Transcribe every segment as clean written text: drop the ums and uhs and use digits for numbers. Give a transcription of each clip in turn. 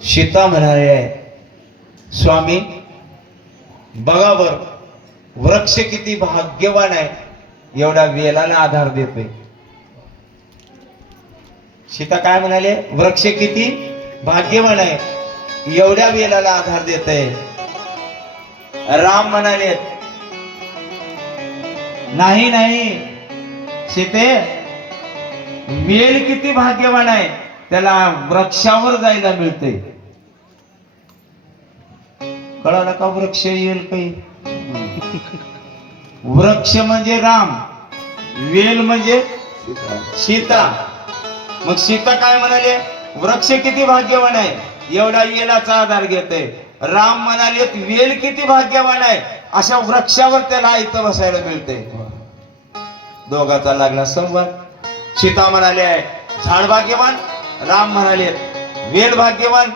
सीता म्हणाले आहे, स्वामी बघा बर वृक्ष किती भाग्यवान आहे, एवढा वेलाला आधार देतोय. सीता काय म्हणाले, वृक्ष किती भाग्यवान आहे, एवढ्या वेलाला आधार देतोय. राम म्हणाले, नाही नाही सीते, वेल किती भाग्यवान आहे, त्याला वृक्षावर जायला मिळते. कळालं का, वृक्ष येईल काही. वृक्ष म्हणजे राम, वेल म्हणजे सीता. मग सीता काय म्हणाले, वृक्ष किती भाग्यवान आहे, एवढा वेलाचा आधार घेते. राम म्हणाले, वेल किती भाग्यवान आहे, अशा वृक्षावर त्याला इथं बसायला मिळते. दोघाचा लागला संवाद. सीता म्हणाले झाड भाग्यवान, राम म्हणाले वेल भाग्यवान.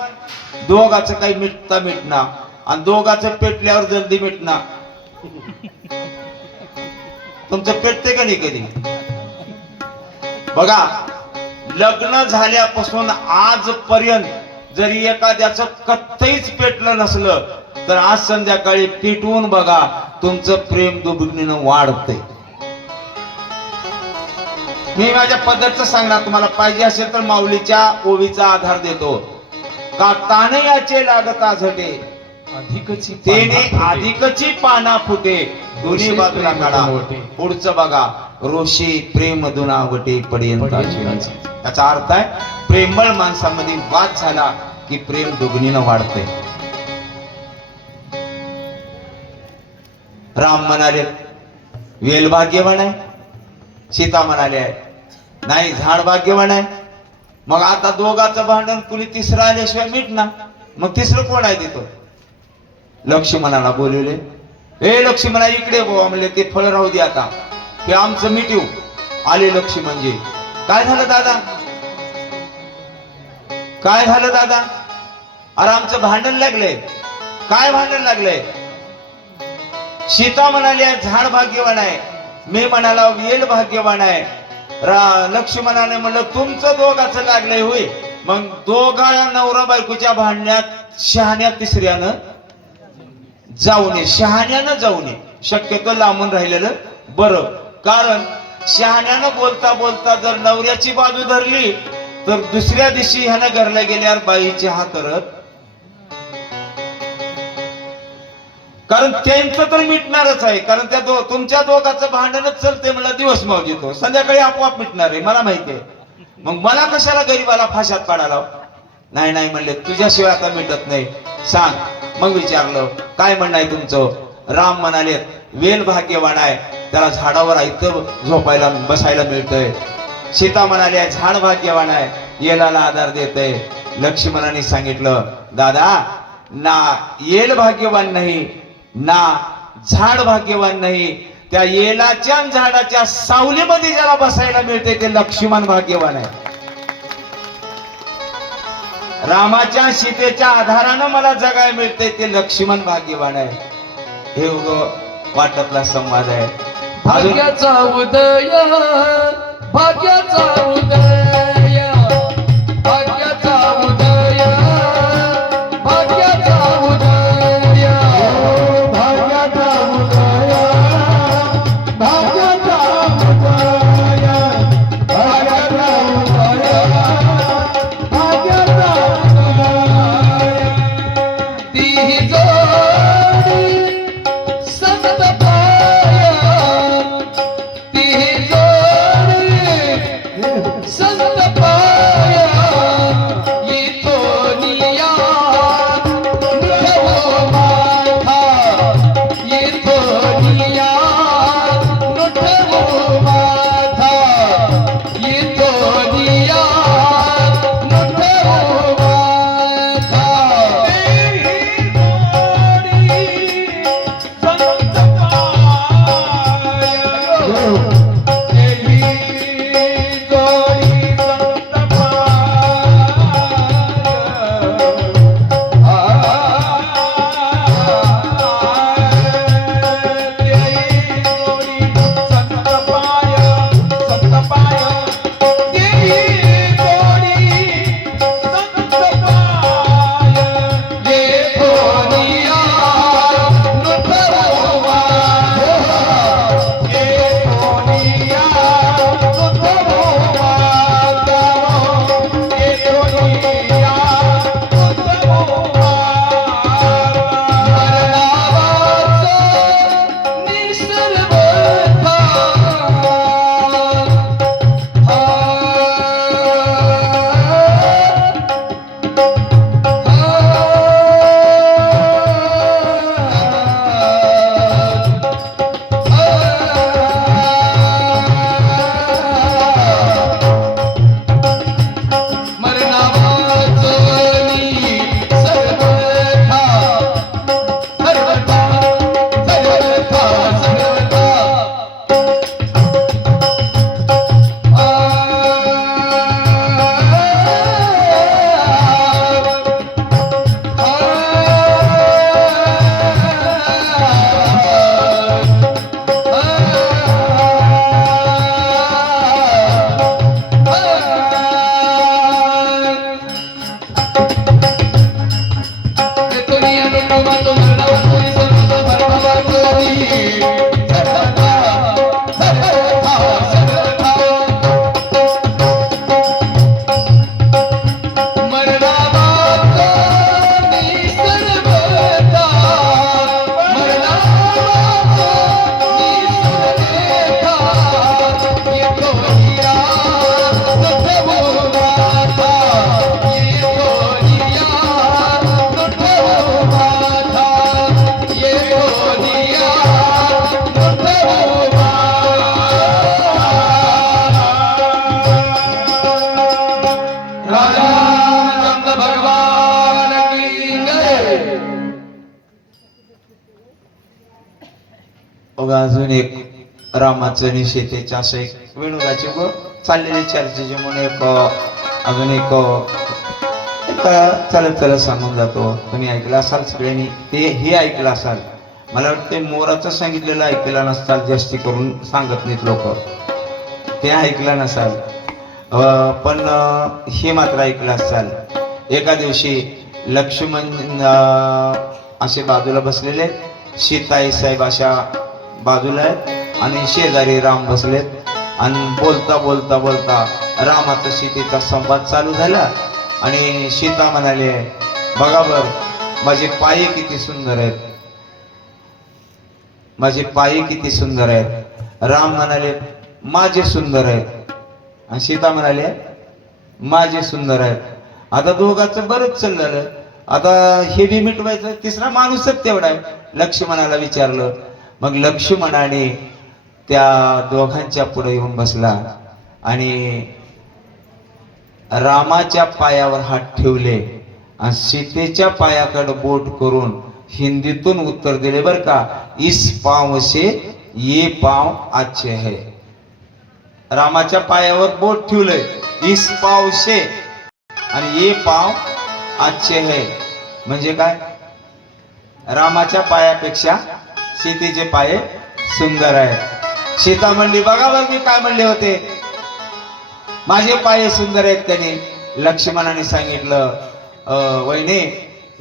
दोघाचं काही मिटता मिटना, आणि दोघाचं पेटल्यावर जल्दी मिटना. तुमचं पेटते का नाही कधी. बघा, लग्न झाल्यापासून आजपर्यंत जरी एखाद्याचं कत्तहीच पेटलं नसलं, तर आज संध्याकाळी पेटवून बघा, तुमचं प्रेम दुबगणीनं वाढतंय. मी माझ्या पद्धतचं सांगणार, तुम्हाला पाहिजे असेल तर माऊलीच्या ओवीचा आधार देतो. का तानयाचे लागता झटे, तेने अधिकची पाना फुटे, दोन्ही बाजूला काढा. पुढचं बघा, रोषे प्रेम दुनावटे पर्यंत. त्याचा अर्थ आहे, प्रेमळ माणसामध्ये वाद झाला की प्रेम दुगणीनं वाढतंय. राम म्हणाले वेल भाग्यवान आहे, सीता म्हणाले नाही झाड भाग्यवान आहे. मग आता दोघाचं भांडण, कुणी तिसरं आल्याशिवाय मिटणार. मग तिसरं कोण आहे तिथं. लक्ष्मणाला बोलवले, ए लक्ष्मणा इकडे बोवा. म्हणले ते फळ राहू दे, आता ते आमचं मिटवू. आले लक्ष्मण. म्हणजे काय झालं दादा, काय झालं दादा. अरे आमचं भांडण लागलंय. काय भांडण लागलंय. सीता म्हणाली झाड भाग्यवान आहे, मी म्हणाला वेल भाग्यवान आहे. लक्ष्मणाने म्हणलं तुमचं दोघाचं लागलंय होय. मग दोघा नवरा बायकोच्या भांडण्यात शहाण्या तिसऱ्यानं जाऊ नये, शहाण्यानं जाऊ नये. शक्यतो लांबून राहिलेलं बरं. कारण शहाण्यानं बोलता बोलता जर नवऱ्याची बाजू धरली, तर दुसऱ्या दिवशी ह्यानं घरला गेल्यावर बाईची हा करत. कारण त्यांचं तर मिटणारच आहे. कारण त्या तुमच्या दोघाचं भांडणच चालते, मला दिवस मावजितो, संध्याकाळी आपोआप मिटणार आहे, मला माहिती आहे. मग मला कशाला गरीबाला फाशात पाडाला. नाही नाही म्हणले, तुझ्याशिवाय आता मिटत नाही, सांग. मग विचारलं काय म्हणणं आहे तुमचं. राम म्हणाले वेल भाग्यवान आहे, त्याला झाडावर इथं झोपायला बसायला मिळतंय. सीता म्हणाले झाड भाग्यवान आहे, येलाला आधार देतय. लक्ष्मणाने सांगितलं दादा, ना येल भाग्यवान नाही ना झाड भाग्यवान नाही, त्या येलाच्या झाडाच्या सावलीमध्ये ज्याला बसायला मिळते ते लक्ष्मण भाग्यवान आहे. रामाच्या सीतेच्या आधारानं मला जगायला मिळते ते लक्ष्मण भाग्यवान आहे. हे वाटतला संवाद आहे. भाग्याचा उदय, भाग्याचा उदय, भाग्याचा उदय, भाग्याचा उदय, भाग्याचा उदय, भाग्याचा उदय, भाग्याचा उदय, भाग्याचा उदय. ती जोडी संत पाया, ती जोडी संत मग अजून एक रामाचं आणि सीतेचं असं एक विनोदाची व चाललेली चर्चेची म्हणून एक अजून एक चालत चालत सांगून जातो. तुम्ही ऐकलं असाल सगळ्यांनी, ते हे ऐकलं असाल. मला वाटतं मोराचं सांगितलेलं ऐकलं नसाल, जास्ती करून सांगत नाहीत लोक, ते ऐकलं नसाल. पण हे मात्र ऐकलं असाल. एका दिवशी लक्ष्मण असे बाजूला बसलेले, सीताई साहेब अशा बाजूला आहेत आणि शेजारी राम बसलेत. आणि बोलता बोलता बोलता रामाचा सीतेचा संवाद चालू झाला. आणि सीता म्हणाले, बघा बर माझे पाय किती सुंदर आहेत, माझे पाय किती सुंदर आहेत. राम म्हणाले, माझे सुंदर आहेत. आणि सीता म्हणाले, माझे सुंदर आहेत. आता दोघांचं बरंच चाललं. आता हे बी मिटवायचं, तिसरा माणूसच तेवढा आहे. लक्ष्मणाला विचारलं. मग लक्ष्मणाने त्या दोघांच्या पुढे येऊन बसला आणि रामाच्या पायावर हात ठेवले आणि सीतेच्या पायाकडे बोट करून हिंदीतून उत्तर दिले बर का, इस पांव से ये पांव अच्छे है. रामाच्या पायावर बोट ठेवलंय, इस पांव से आणि ये पांव अच्छे है. म्हणजे काय, रामाच्या पायापेक्षा सीतेचे पाय सुंदर आहेत. सीता म्हणली, बघा बघ मी काय म्हणले होते, माझे पाय सुंदर आहेत. त्याने लक्ष्मणाने सांगितलं, वहिनी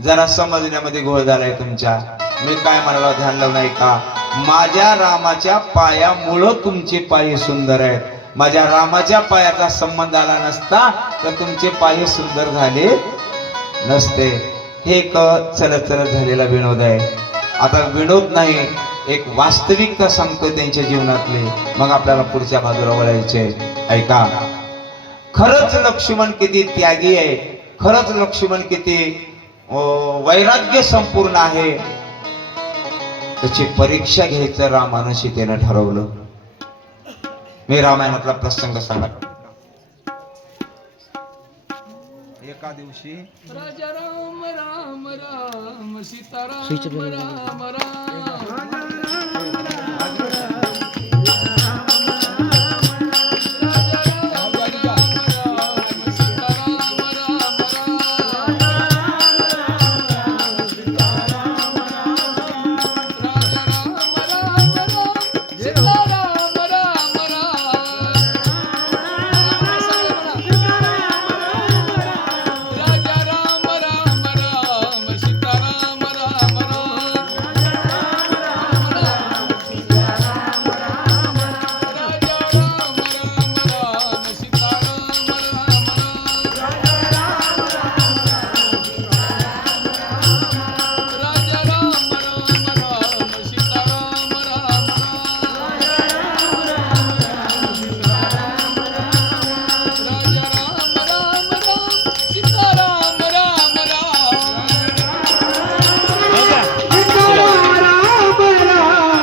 जरा समजण्यामध्ये घोळ झालाय तुमच्या, मी काय म्हणाला ध्यान लावून नाही का, माझ्या रामाच्या पायामुळं तुमचे पाय सुंदर आहेत. माझ्या रामाच्या पायाचा संबंध आला नसता तर तुमचे पाय सुंदर झाले नसते. हे एक चलत चलत झालेला विनोद आहे. आता विनोद नाही, एक वास्तविकता सांगतो त्यांच्या जीवनातले. मग आपल्याला पुढच्या बाजूला वळायचे. ऐका, खरंच लक्ष्मण किती त्यागी आहे, खरंच लक्ष्मण किती वैराग्य संपूर्ण आहे, त्याची परीक्षा घ्यायचं रामानं सीतेनं ठरवलं. मी रामायणातला प्रसंग सांगा. एका दिवशी राजा राम राम राम सीताराम राम राम